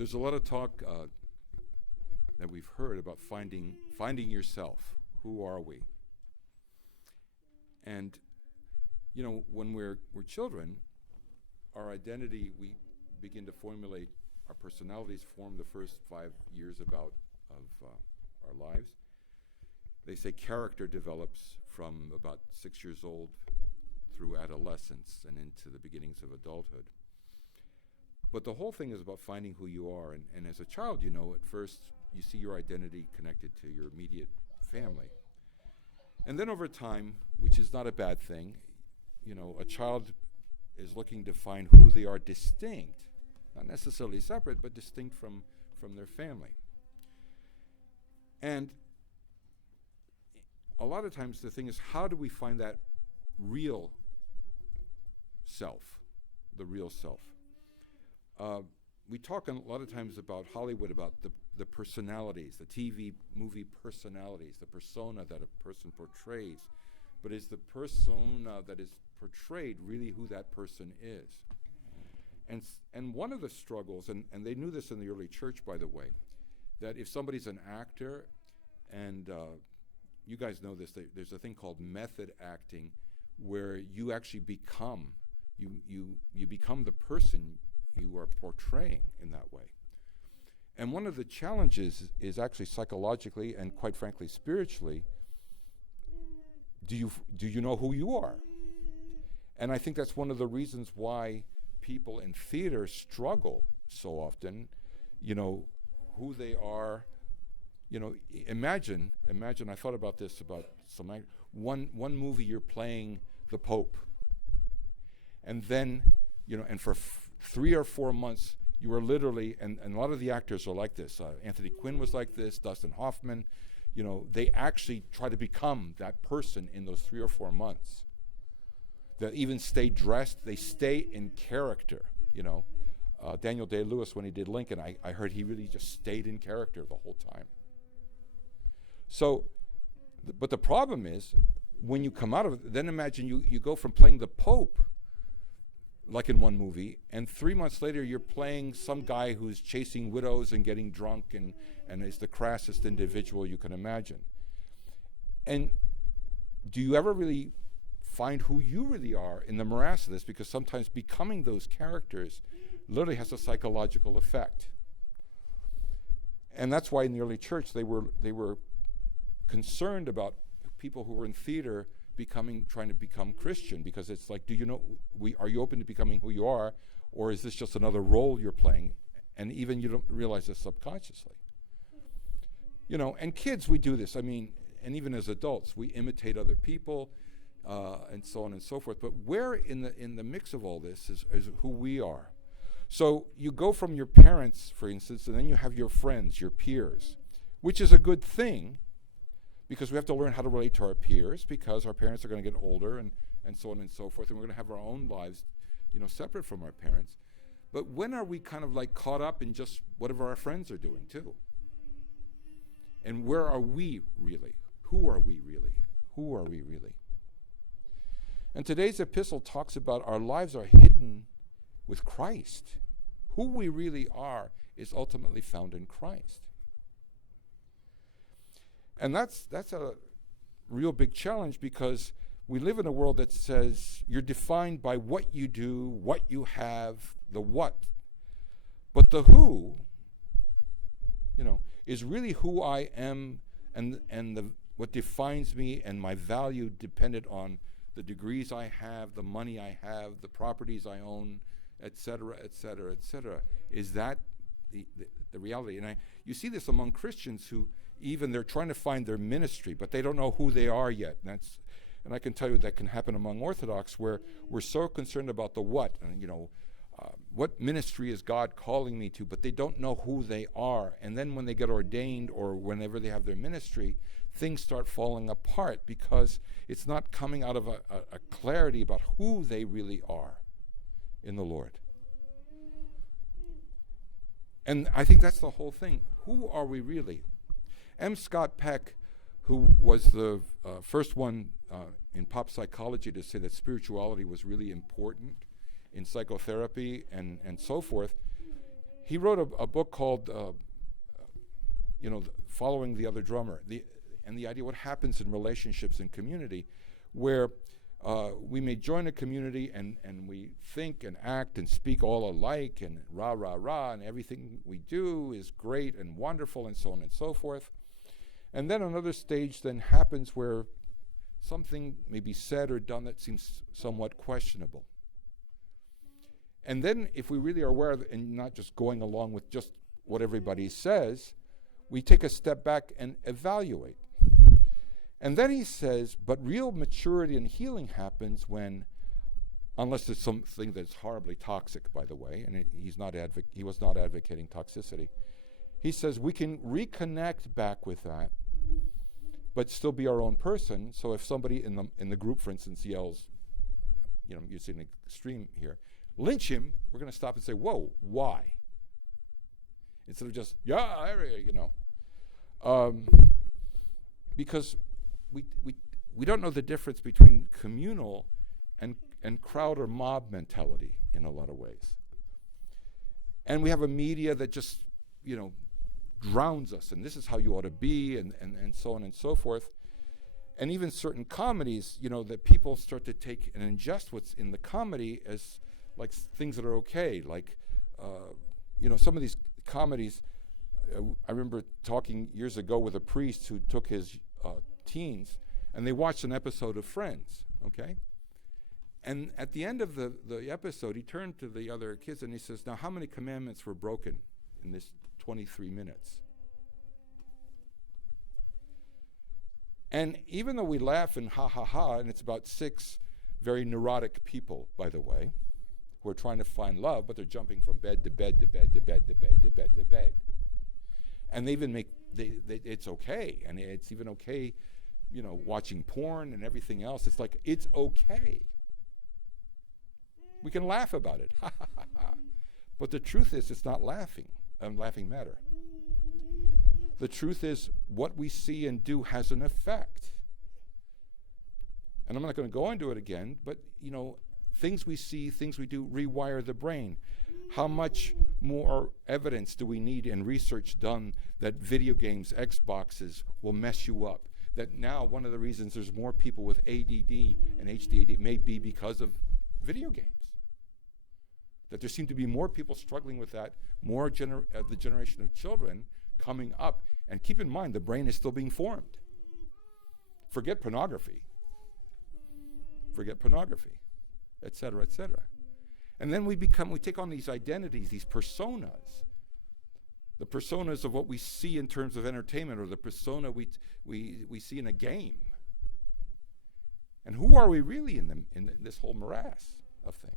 There's a lot of talk that we've heard about finding yourself. Who are we? And you know, when we're children, our identity, we begin to formulate, our personalities form the first 5 years of our lives. They say character develops from about 6 years old through adolescence and into the beginnings of adulthood. But the whole thing is about finding who you are. And as a child, you know, at first you see your identity connected to your immediate family. And then over time, which is not a bad thing, you know, a child is looking to find who they are distinct, not necessarily separate, but distinct from their family. And a lot of times the thing is, how do we find that real self, the real self? We talk a lot of times about Hollywood, about the personalities, the TV movie personalities, the persona that a person portrays. But is the persona that is portrayed really who that person is? And one of the struggles, and they knew this in the early church, by the way, that if somebody's an actor, and you guys know this, there's a thing called method acting, where you actually become, you become the person you are portraying in that way. And one of the challenges is actually psychologically and quite frankly spiritually, do you know who you are? And I think that's one of the reasons why people in theater struggle so often, you know, who they are. You know, imagine, I thought about this about one movie you're playing the Pope. And then, you know, and for 3 or 4 months, you are literally, and a lot of the actors are like this. Anthony Quinn was like this, Dustin Hoffman. You know, they actually try to become that person in those 3 or 4 months. They even stay dressed, they stay in character, you know. Daniel Day-Lewis, when he did Lincoln, I heard he really just stayed in character the whole time. So, but the problem is, when you come out of it, then imagine you go from playing the Pope, like in one movie, and 3 months later you're playing some guy who's chasing widows and getting drunk and is the crassest individual you can imagine. And do you ever really find who you really are in the morass of this? Because sometimes becoming those characters literally has a psychological effect. And that's why in the early church they were concerned about people who were in theater trying to become Christian, because it's like, do you know, are you open to becoming who you are, or is this just another role you're playing? And even you don't realize this subconsciously. You know, and kids, we do this. I mean, and even as adults, we imitate other people, and so on and so forth. But where in the mix of all this is who we are. So you go from your parents, for instance, and then you have your friends, your peers, which is a good thing, because we have to learn how to relate to our peers, because our parents are going to get older and so on and so forth, and we're going to have our own lives, you know, separate from our parents. But when are we kind of like caught up in just whatever our friends are doing too? And where are we really? Who are we really? Who are we really? And today's epistle talks about our lives are hidden with Christ. Who we really are is ultimately found in Christ. And that's a real big challenge, because we live in a world that says you're defined by what you do, what you have, the what. But the who, you know, is really who I am, and what defines me and my value dependent on the degrees I have, the money I have, the properties I own, et cetera, et cetera, et cetera. Is that the reality? And you see this among Christians who even they're trying to find their ministry, but they don't know who they are yet. And I can tell you that can happen among Orthodox, where we're so concerned about the what, and you know, what ministry is God calling me to, but they don't know who they are. And then when they get ordained, or whenever they have their ministry, things start falling apart, because it's not coming out of a clarity about who they really are in the Lord. And I think that's the whole thing. Who are we really? M. Scott Peck, who was the first one in pop psychology to say that spirituality was really important in psychotherapy and so forth, he wrote a book called, Following the Other Drummer, and the idea what happens in relationships and community, where we may join a community and we think and act and speak all alike and rah, rah, rah, and everything we do is great and wonderful and so on and so forth. And then another stage then happens where something may be said or done that seems somewhat questionable. And then if we really are aware of it and not just going along with just what everybody says, we take a step back and evaluate. And then he says, but real maturity and healing happens when, unless there's something that's horribly toxic, by the way, and he was not advocating toxicity. He says we can reconnect back with that, but still be our own person. So if somebody in the group, for instance, yells, you see an extreme here, lynch him, we're going to stop and say, whoa, why? Instead of just, because we don't know the difference between communal and crowd or mob mentality in a lot of ways. And we have a media that just, drowns us, and this is how you ought to be, and so on and so forth. And even certain comedies, that people start to take and ingest what's in the comedy as like things that are okay. Like, some of these comedies, I remember talking years ago with a priest who took his teens, and they watched an episode of Friends, okay? And at the end of the episode, he turned to the other kids and he says, now how many commandments were broken in this 23 minutes? And even though we laugh and ha ha ha, and it's about 6 very neurotic people, by the way, who are trying to find love, but they're jumping from bed to bed to bed to bed to bed to bed to bed. And they even it's okay, and it's even okay, watching porn and everything else. It's like, it's okay. We can laugh about it. But the truth is, it's not laughing matter. The truth is, what we see and do has an effect. And I'm not going to go into it again, but, things we see, things we do rewire the brain. How much more evidence do we need and research done that video games, Xboxes, will mess you up? That now one of the reasons there's more people with ADD and HDD may be because of video games. That there seem to be more people struggling with that, more the generation of children coming up. And keep in mind, the brain is still being formed. Forget pornography, et cetera, et cetera. And then we take on these identities, these personas. The personas of what we see in terms of entertainment, or the persona we see in a game. And who are we really in this whole morass of things?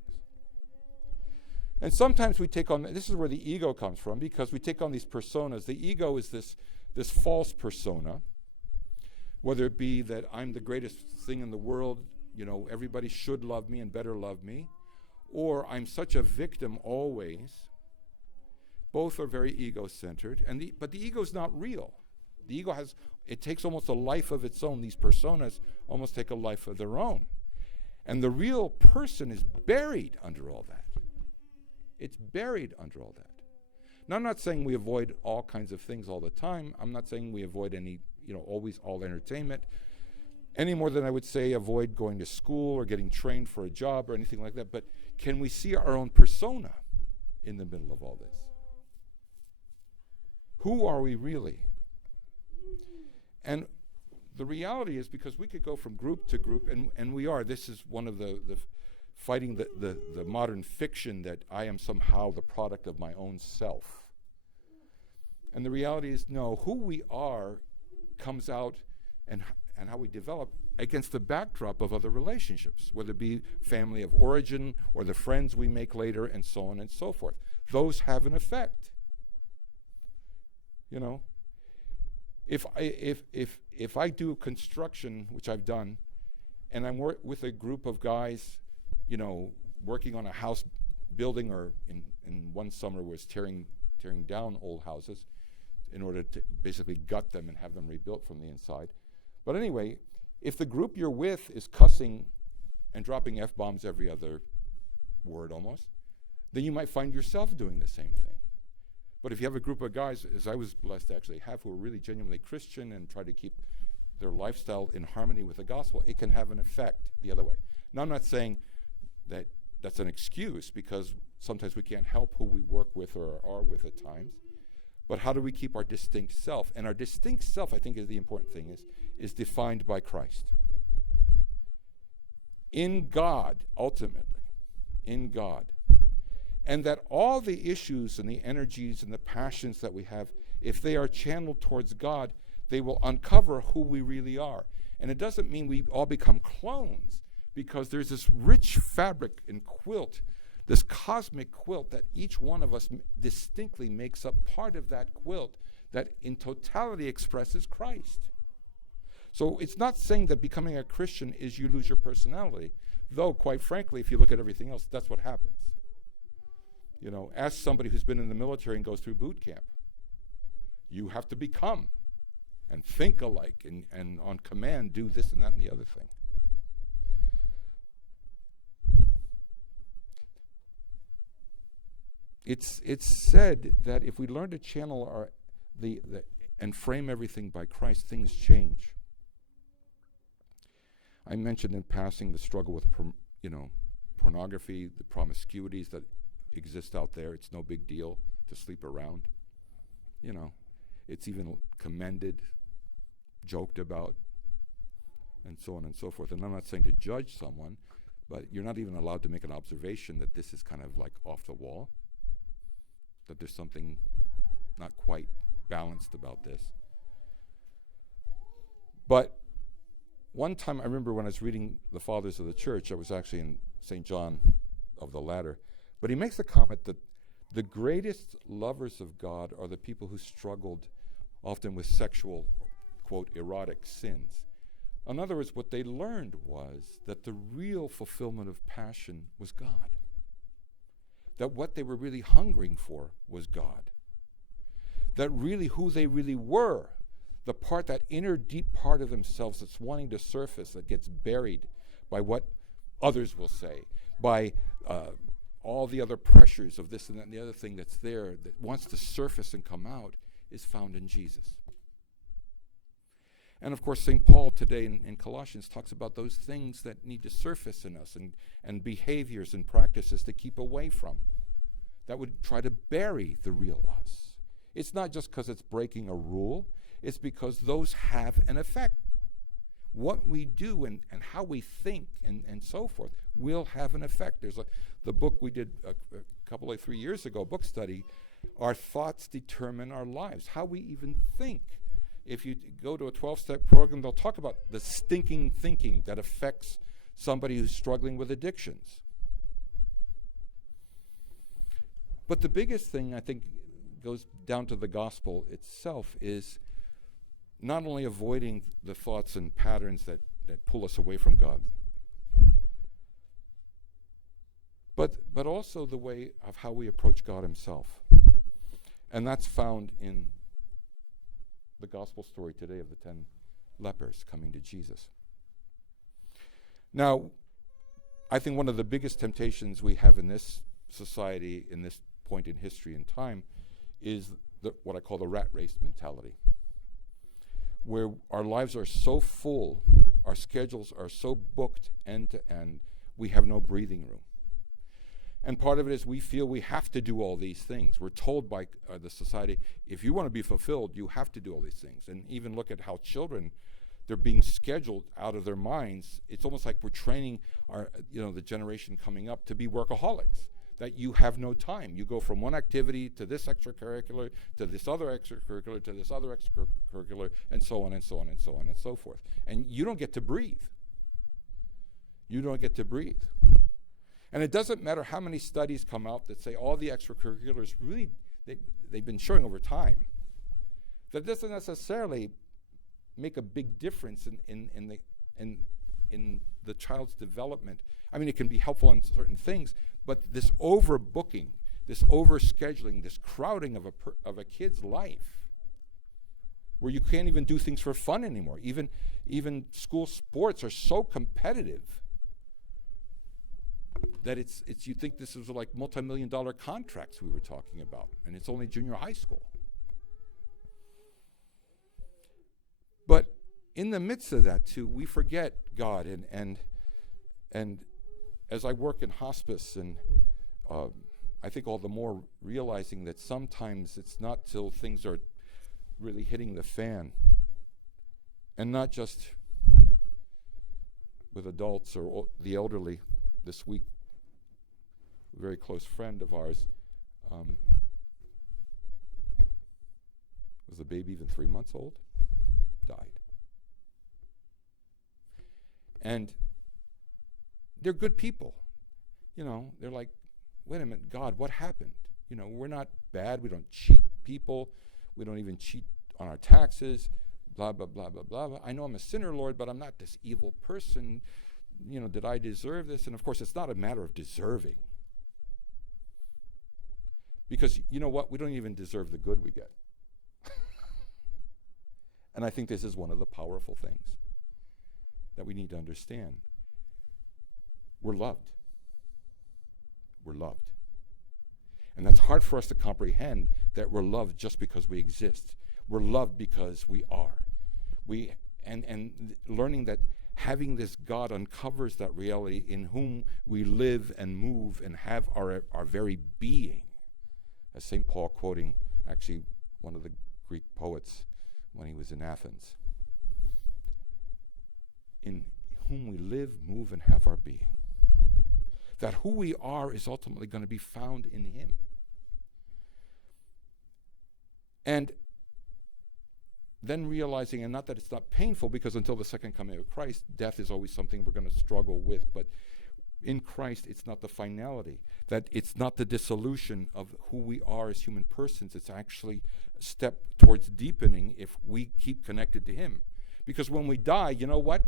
And sometimes we take on, this is where the ego comes from, because we take on these personas. The ego is this false persona, whether it be that I'm the greatest thing in the world, everybody should love me and better love me, or I'm such a victim always. Both are very ego-centered, but the ego is not real. The ego it takes almost a life of its own. These personas almost take a life of their own. And the real person is buried under all that. It's buried under all that. Now, I'm not saying we avoid all kinds of things all the time. I'm not saying we avoid any, always all entertainment, any more than I would say avoid going to school or getting trained for a job or anything like that. But can we see our own persona in the middle of all this? Who are we really? And the reality is, because we could go from group to group, and we are, this is one of the fighting the modern fiction that I am somehow the product of my own self. And the reality is, no, who we are comes out and how we develop against the backdrop of other relationships, whether it be family of origin or the friends we make later, and so on and so forth. Those have an effect. If I do construction, which I've done, and I'm with a group of guys, working on a house building, or in one summer was tearing down old houses in order to basically gut them and have them rebuilt from the inside. But anyway, if the group you're with is cussing and dropping F-bombs every other word almost, then you might find yourself doing the same thing. But if you have a group of guys, as I was blessed to actually have, who are really genuinely Christian and try to keep their lifestyle in harmony with the gospel, it can have an effect the other way. Now, I'm not saying that that's an excuse, because sometimes we can't help who we work with or are with at times. But how do we keep our distinct self? And our distinct self, I think, is the important thing, is defined by Christ. In God, ultimately. In God. And that all the issues and the energies and the passions that we have, if they are channeled towards God, they will uncover who we really are. And it doesn't mean we all become clones, because there's this rich fabric and quilt, this cosmic quilt, that each one of us distinctly makes up part of that quilt that in totality expresses Christ. So it's not saying that becoming a Christian is you lose your personality, though quite frankly, if you look at everything else, that's what happens. You know, ask somebody who's been in the military and goes through boot camp. You have to become and think alike and on command do this and that and the other thing. It's said that if we learn to channel and frame everything by Christ, things change. I mentioned in passing the struggle with pornography, the promiscuities that exist out there. It's no big deal to sleep around. You know, it's even commended, joked about, and so on and so forth. And I'm not saying to judge someone, but you're not even allowed to make an observation that this is kind of like off the wall, that there's something not quite balanced about this. But one time, I remember when I was reading the Fathers of the Church, I was actually in St. John of the Ladder, but he makes the comment that the greatest lovers of God are the people who struggled often with sexual, quote, erotic sins. In other words, what they learned was that the real fulfillment of passion was God. That what they were really hungering for was God. That really who they really were, the part, that inner deep part of themselves that's wanting to surface, that gets buried by what others will say, by all the other pressures of this and that and the other thing that's there, that wants to surface and come out, is found in Jesus. And of course, St. Paul today in Colossians talks about those things that need to surface in us, and behaviors and practices to keep away from, that would try to bury the real us. It's not just because it's breaking a rule, it's because those have an effect. What we do and how we think and so forth will have an effect. There's the book we did a couple of 3 years ago, book study, Our Thoughts Determine Our Lives, how we even think. If you go to a 12-step program, they'll talk about the stinking thinking that affects somebody who's struggling with addictions. But the biggest thing, I think, goes down to the gospel itself, is not only avoiding the thoughts and patterns that pull us away from God, but also the way of how we approach God himself. And that's found in the gospel story today of the 10 lepers coming to Jesus. Now, I think one of the biggest temptations we have in this society, in this point in history and time, is what I call the rat race mentality, where our lives are so full, our schedules are so booked end to end, we have no breathing room. And part of it is we feel we have to do all these things. We're told by the society, if you want to be fulfilled, you have to do all these things. And even look at how children, they're being scheduled out of their minds. It's almost like we're training the generation coming up to be workaholics, that you have no time. You go from one activity to this extracurricular, to this other extracurricular, to this other extracurricular, and so on and so on and so on and so forth. And you don't get to breathe. You don't get to breathe. And it doesn't matter how many studies come out that say all the extracurriculars really, they've been showing over time, that doesn't necessarily make a big difference in the child's development. I mean, it can be helpful in certain things, but this overbooking, this overscheduling, this crowding of a kid's life, where you can't even do things for fun anymore. Even school sports are so competitive. that it's you think this is like multi-million-dollar contracts we were talking about, and it's only junior high school. But in the midst of that too, we forget God, and as I work in hospice, and I think all the more realizing that sometimes it's not till things are really hitting the fan, and not just with adults or the elderly. This week, a very close friend of ours, was the baby even 3 months old, died. And they're good people. You know, they're like, wait a minute, God, what happened? You know, we're not bad. We don't cheat people. We don't even cheat on our taxes, blah, blah, blah, blah, blah, blah. I know I'm a sinner, Lord, but I'm not this evil person. You know, did I deserve this? And of course, it's not a matter of deserving. Because you know what? We don't even deserve the good we get. And I think this is one of the powerful things that we need to understand. We're loved. We're loved. And that's hard for us to comprehend, that we're loved just because we exist. We're loved because we are. And learning that having this God uncovers that reality in whom we live and move and have our very being. As St. Paul, quoting actually one of the Greek poets when he was in Athens. In whom we live, move, and have our being. That who we are is ultimately going to be found in him. And then realizing, and not that it's not painful, because until the second coming of Christ, death is always something we're going to struggle with, but in Christ, it's not the finality, that it's not the dissolution of who we are as human persons. It's actually a step towards deepening if we keep connected to him. Because when we die, you know what?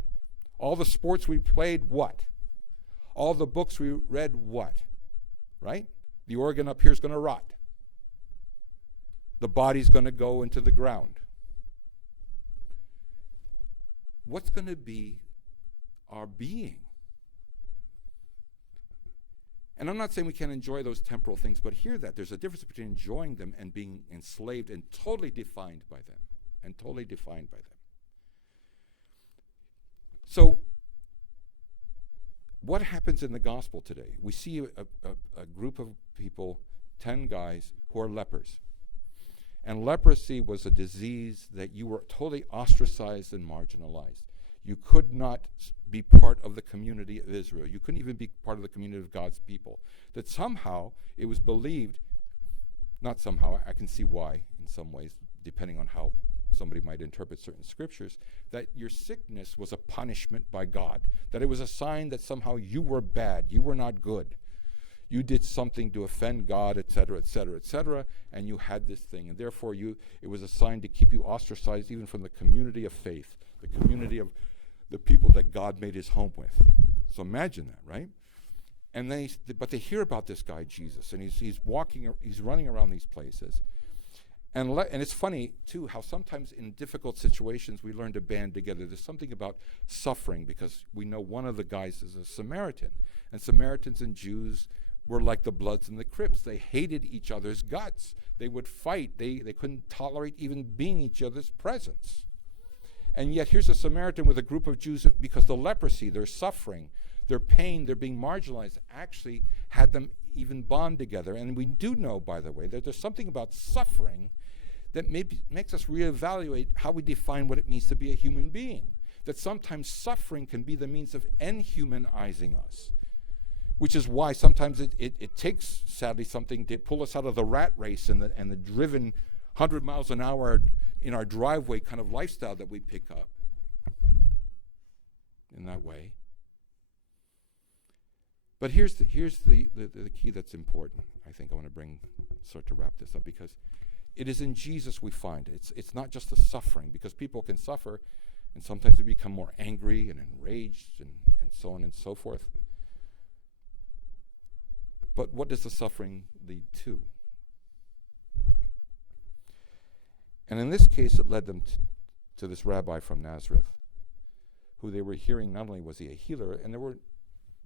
All the sports we played, what? All the books we read, what? Right? The organ up here is going to rot. The body's going to go into the ground. What's going to be our being? And I'm not saying we can't enjoy those temporal things, but hear that there's a difference between enjoying them and being enslaved and totally defined by them. And totally defined by them. So, what happens in the gospel today? We see a group of people, 10 guys, who are lepers. And leprosy was a disease that you were totally ostracized and marginalized. You could not be part of the community of Israel. You couldn't even be part of the community of God's people. That somehow it was believed, not somehow, I can see why in some ways, depending on how somebody might interpret certain scriptures, that your sickness was a punishment by God. That it was a sign that somehow you were bad, you were not good. You did something to offend God, etc., etc., etc., and you had this thing. And therefore it was a sign to keep you ostracized even from the community of faith, the community of the people that God made his home with. So imagine that, right? And then but they hear about this guy, Jesus, and he's running around these places. And it's funny, too, how sometimes in difficult situations we learn to band together. There's something about suffering, because we know one of the guys is a Samaritan. And Samaritans and Jews were like the Bloods and the Crips. They hated each other's guts. They would fight. They couldn't tolerate even being each other's presence. And yet here's a Samaritan with a group of Jews, because the leprosy, their suffering, their pain, their being marginalized, actually had them even bond together. And we do know, by the way, that there's something about suffering that maybe makes us reevaluate how we define what it means to be a human being. That sometimes suffering can be the means of enhumanizing us, which is why sometimes it takes, sadly, something to pull us out of the rat race and the driven 100 miles an hour in our driveway kind of lifestyle that we pick up in that way. But here's the key that's important. I think I want to start to wrap this up, because it is in Jesus we find it. It's not just the suffering, because people can suffer and sometimes they become more angry and enraged and so on and so forth. But what does the suffering lead to? And in this case, it led them to this rabbi from Nazareth, who they were hearing not only was he a healer, and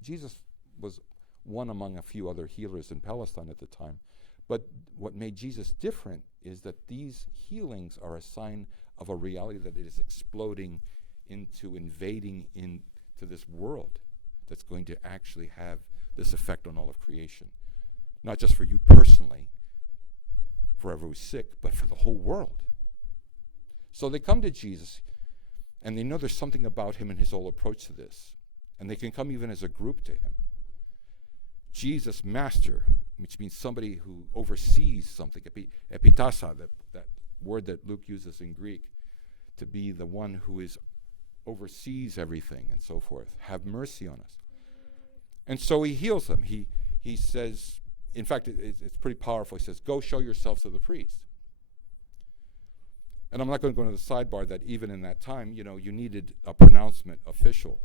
Jesus was one among a few other healers in Palestine at the time. But what made Jesus different is that these healings are a sign of a reality that it is exploding into invading into this world that's going to actually have this effect on all of creation. Not just for you personally, for everyone who's sick, but for the whole world. So they come to Jesus, and they know there's something about him and his whole approach to this. And they can come even as a group to him. Jesus, master, which means somebody who oversees something, epitasa, that word that Luke uses in Greek, to be the one who oversees everything and so forth. Have mercy on us. And so he heals them. He says, in fact, it's pretty powerful. He says, go show yourselves to the priest. And I'm not going to go into the sidebar that even in that time, you needed a pronouncement official,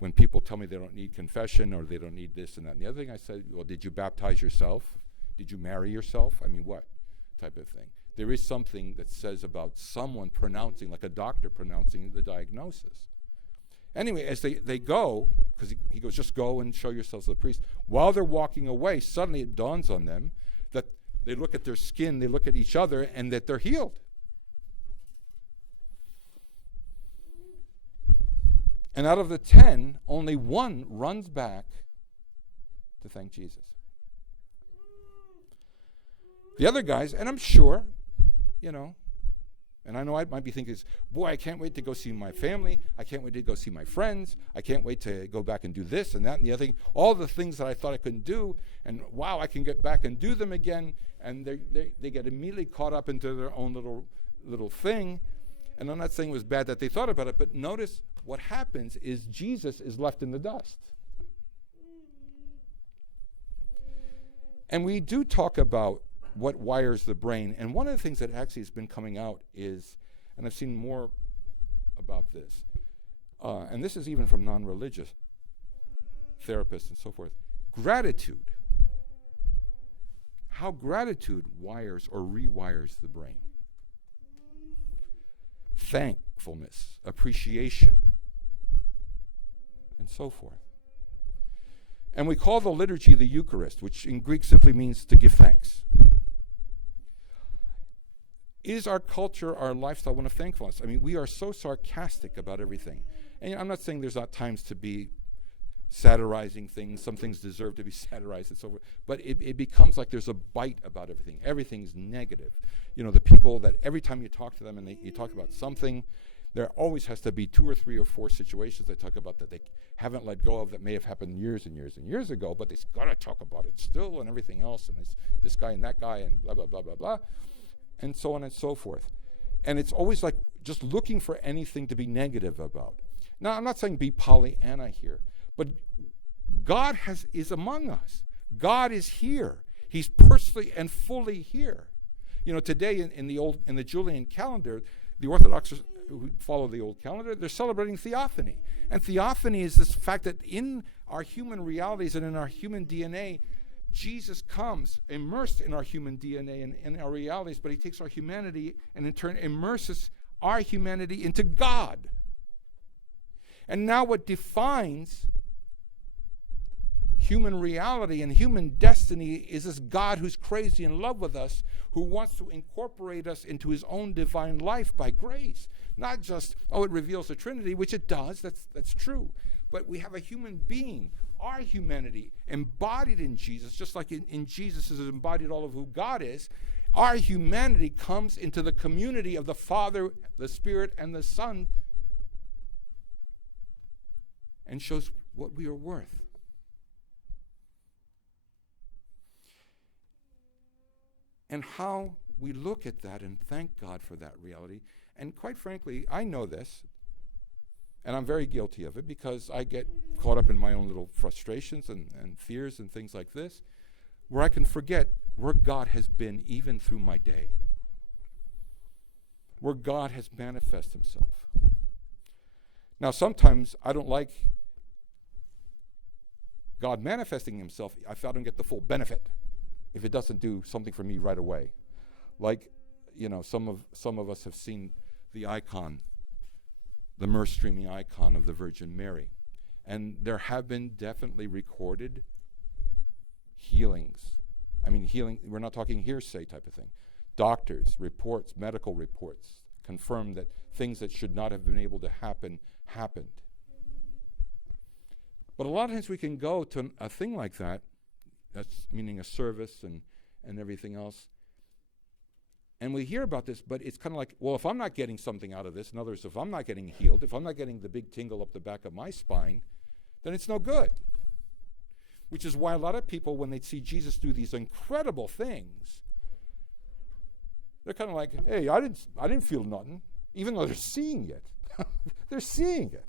when people tell me they don't need confession or they don't need this and that. And the other thing I said, well, did you baptize yourself? Did you marry yourself? I mean, what type of thing? There is something that says about someone pronouncing, like a doctor pronouncing the diagnosis. Anyway, as they go, because he goes, just go and show yourselves to the priest. While they're walking away, suddenly it dawns on them that they look at their skin, they look at each other, and that they're healed. And out of the 10, only one runs back to thank Jesus. The other guys, and I'm sure, and I know I might be thinking, boy, I can't wait to go see my family. I can't wait to go see my friends. I can't wait to go back and do this and that and the other thing. All the things that I thought I couldn't do, and wow, I can get back and do them again. And they get immediately caught up into their own little thing. And I'm not saying it was bad that they thought about it, but notice what happens is Jesus is left in the dust. And we do talk about what wires the brain. And one of the things that actually has been coming out is, and I've seen more about this, and this is even from non-religious therapists and so forth, gratitude. How gratitude wires or rewires the brain. Thankfulness, appreciation, and so forth. And we call the liturgy the Eucharist, which in Greek simply means to give thanks. Is our culture, our lifestyle one of thankfulness? I mean, we are so sarcastic about everything. And I'm not saying there's not times to be satirizing things. Some things deserve to be satirized and so forth. But it becomes like there's a bite about everything. Everything's negative. The people that every time you talk to them and you talk about something, there always has to be 2 or 3 or 4 situations they talk about that they haven't let go of that may have happened years and years and years ago, but they've got to talk about it still and everything else, and it's this guy and that guy and blah, blah, blah, blah, blah, and so on and so forth. And it's always like just looking for anything to be negative about. Now, I'm not saying be Pollyanna here, but God is among us. God is here. He's personally and fully here. Today in the Julian calendar, the Orthodox who follow the old calendar, they're celebrating Theophany. And Theophany is this fact that in our human realities and in our human DNA, Jesus comes immersed in our human DNA and in our realities, but he takes our humanity and in turn immerses our humanity into God. And now what defines human reality and human destiny is this God who's crazy in love with us, who wants to incorporate us into his own divine life by grace. Not just, it reveals the Trinity, which it does, that's true. But we have a human being, our humanity, embodied in Jesus, just like in Jesus is embodied all of who God is. Our humanity comes into the community of the Father, the Spirit, and the Son, and shows what we are worth. And how we look at that and thank God for that reality. And quite frankly, I know this, and I'm very guilty of it because I get caught up in my own little frustrations and fears and things like this, where I can forget where God has been even through my day, where God has manifested himself. Now, sometimes I don't like God manifesting himself if I don't get the full benefit, if it doesn't do something for me right away. Like, some of us have seen the icon, the mirror streaming icon of the Virgin Mary. And there have been definitely recorded healings. I mean, healing, we're not talking hearsay type of thing. Doctors, reports, medical reports confirm that things that should not have been able to happen, happened. But a lot of times we can go to a thing like that, that's meaning a service and everything else, and we hear about this, but it's kind of like, well, if I'm not getting something out of this, in other words, if I'm not getting healed, if I'm not getting the big tingle up the back of my spine, then it's no good. Which is why a lot of people, when they see Jesus do these incredible things, they're kind of like, hey, I didn't feel nothing, even though they're seeing it. They're seeing it.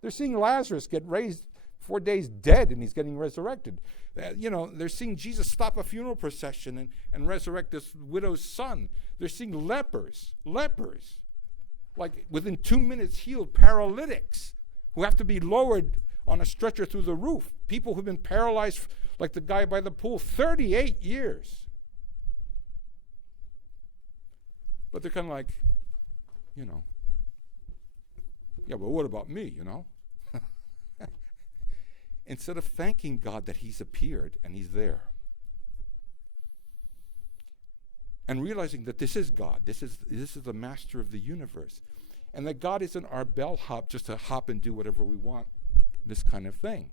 They're seeing Lazarus get raised 4 days dead, and he's getting resurrected. They're seeing Jesus stop a funeral procession and resurrect this widow's son. They're seeing lepers, like within 2 minutes healed, paralytics who have to be lowered on a stretcher through the roof. People who've been paralyzed, like the guy by the pool, 38 years. But they're kind of like, yeah, but what about me, Instead of thanking God that he's appeared and he's there, and realizing that this is God, this is the master of the universe, and that God isn't our bellhop just to hop and do whatever we want, this kind of thing.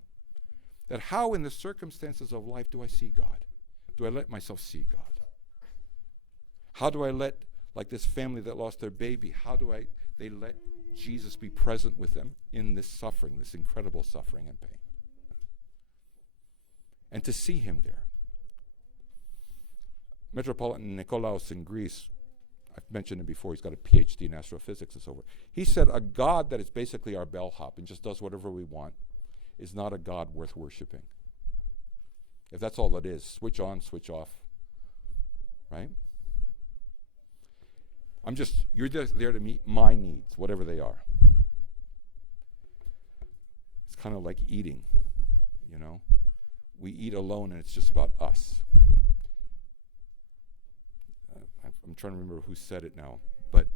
That how in the circumstances of life do I see God? Do I let myself see God? How do I let, like this family that lost their baby, how do they let Jesus be present with them in this suffering, this incredible suffering and pain? And to see him there. Metropolitan Nikolaos in Greece, I've mentioned him before, he's got a PhD in astrophysics and so forth. He said a God that is basically our bellhop and just does whatever we want is not a God worth worshiping. If that's all it is, switch on, switch off, right? You're just there to meet my needs, whatever they are. It's kind of like eating, We eat alone and it's just about us. I'm trying to remember who said it now, but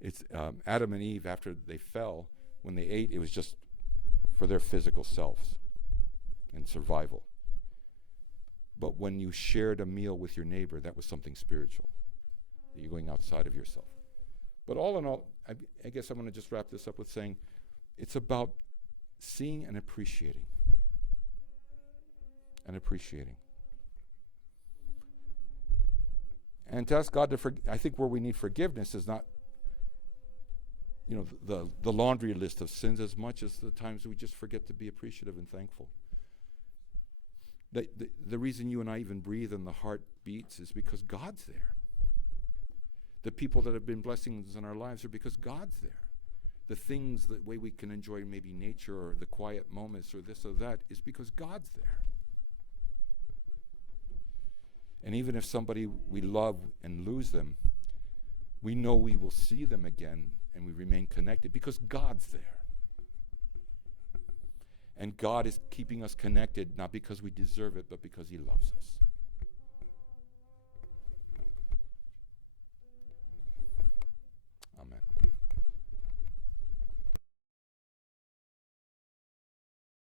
it's Adam and Eve, after they fell, when they ate, it was just for their physical selves and survival. But when you shared a meal with your neighbor, that was something spiritual. You're going outside of yourself. But all in all, I guess I'm going to just wrap this up with saying it's about seeing and appreciating. And to ask God to I think where we need forgiveness is not, the laundry list of sins as much as the times we just forget to be appreciative and thankful. The reason you and I even breathe and the heart beats is because God's there. The people that have been blessings in our lives are because God's there. The things, the way we can enjoy maybe nature or the quiet moments or this or that is because God's there. And even if somebody we love and lose them, we know we will see them again and we remain connected because God's there. And God is keeping us connected not because we deserve it, but because he loves us.